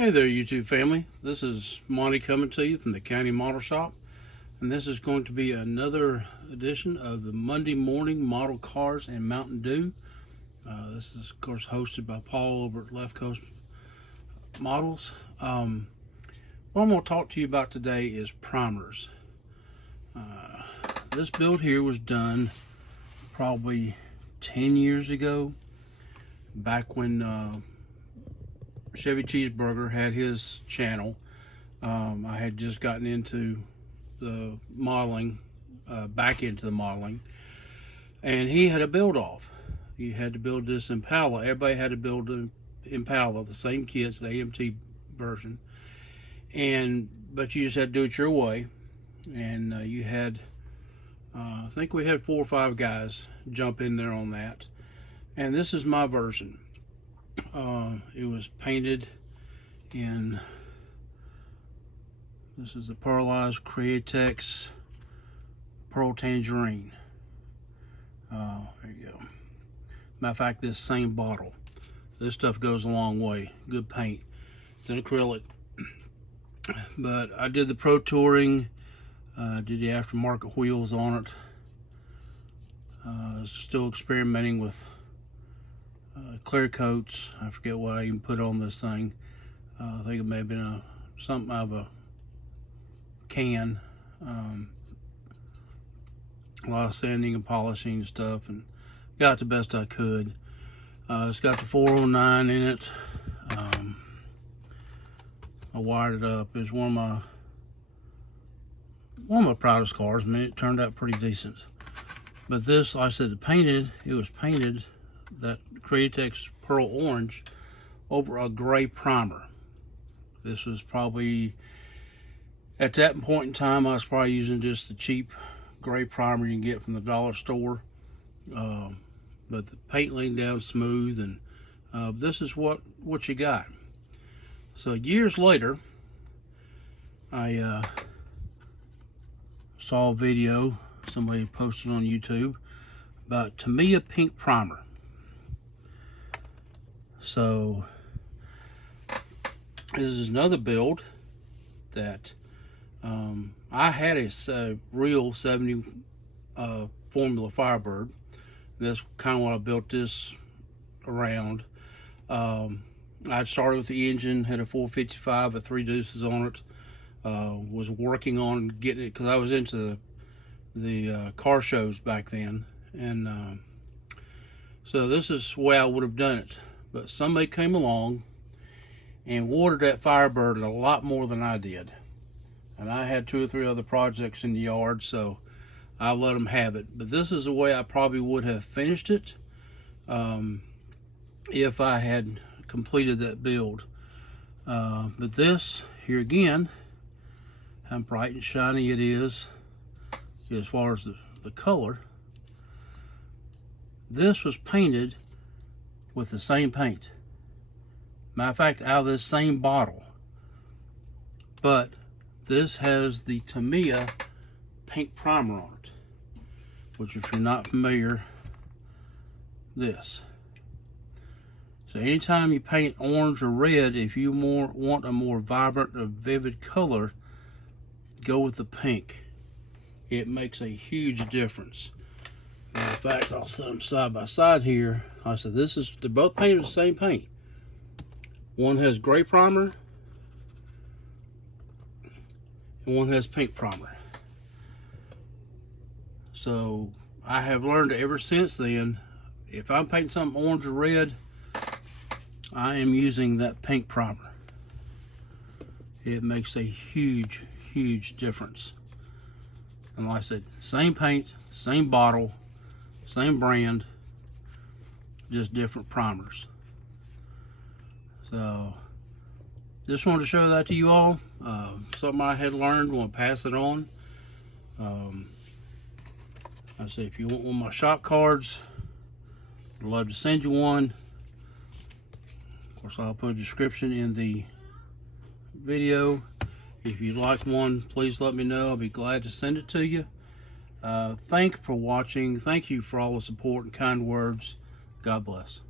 Hey there, YouTube family. This is Monty coming to you from the County Model Shop, and this is going to be another edition of the Monday Morning Model Cars and Mountain Dew. This is, of course, hosted by Paul over at Left Coast Models. What I'm going to talk to you about today is primers. This build here was done probably 10 years ago, back when Chevy Cheeseburger had his channel. I had just gotten into the modeling, back into the modeling, and he had a build off. You had to build this Impala. Everybody had to build an Impala, the same kits, the AMT version, but you just had to do it your way. And you had, I think we had 4 or 5 guys jump in there on that. And this is my version. It was painted in, this is the Pearlized Createx Pearl Tangerine. There you go. Matter of fact, this same bottle. This stuff goes a long way. Good paint. It's an acrylic. But I did the Pro Touring, did the aftermarket wheels on it. Still experimenting with clear coats. I forget what I even put on this thing. I think it may have been something out of a can. A lot of sanding and polishing and stuff, and got the best I could. It's got the 409 in it. I wired it up. It's one of my proudest cars. I mean, it turned out pretty decent. But this, like I said, it was painted that Createx Pearl Orange over a gray primer. This was probably, at that point in time, I was probably using just the cheap gray primer you can get from the dollar store. But the paint laid down smooth, and this is what you got. So years later, I saw a video somebody posted on YouTube about Tamiya pink primer. So this is another build that I had a real 70 Formula Firebird. That's kind of what I built this around. I started with the engine, had a 455 with 3 deuces on it. Was working on getting it because I was into the car shows back then, and so this is the way I would have done it. But somebody came along and watered that Firebird a lot more than I did, and I had 2 or 3 other projects in the yard, so I let them have it. But this is the way I probably would have finished it if I had completed that build. But this here again, how bright and shiny it is as far as the color. This was painted with the same paint. Matter of fact, out of this same bottle. But this has the Tamiya pink primer on it, which, if you're not familiar, this. So anytime you paint orange or red, if you want a more vibrant or vivid color, go with the pink. It makes a huge difference. In fact, I'll set them side by side here. I said they're both painted the same paint. One has gray primer and one has pink primer. So I have learned ever since then, if I'm painting something orange or red, I am using that pink primer. It makes a huge, huge difference. And like I said, same paint, same bottle, same brand, just different primers. So just wanted to show that to you all. Something I had learned, want to pass it on. I say, if you want one of my shop cards, I'd love to send you one. Of course, I'll put a description in the video. If you'd like one, please let me know. I'll be glad to send it to you. Thank you for watching. Thank you for all the support and kind words. God bless.